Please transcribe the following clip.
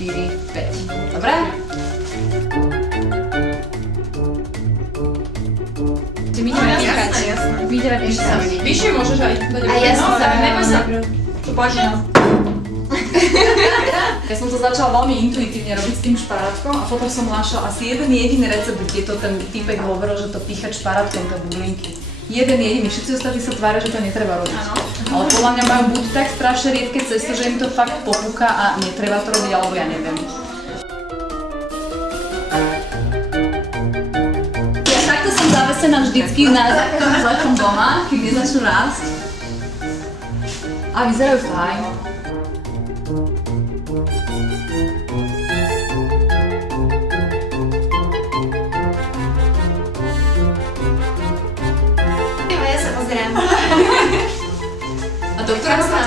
5. Dobre? My ideme píchať. My ideme píchať. Vyššie môžeš aj dať. A ja som sa neboj sa. To páči nás. Ja som to začala veľmi intuitívne robiť s tým šparátkom a potom som našla asi jeden jediný recept, kde to ten týpek hovoril, že to píchať šparátkom, tie bublinky. Jeden jediný, všetci ostatní sa tvária, že to netreba robiť. Ale podľa mňa majú buď tak strašne riedke cesto, že im to fakt popúka a netreba to robiť, alebo ja neviem. Ja takto som zavesená vždycky na základnom doma, kým nezačnú rásť. A vyzerajú fajn. A doktora sa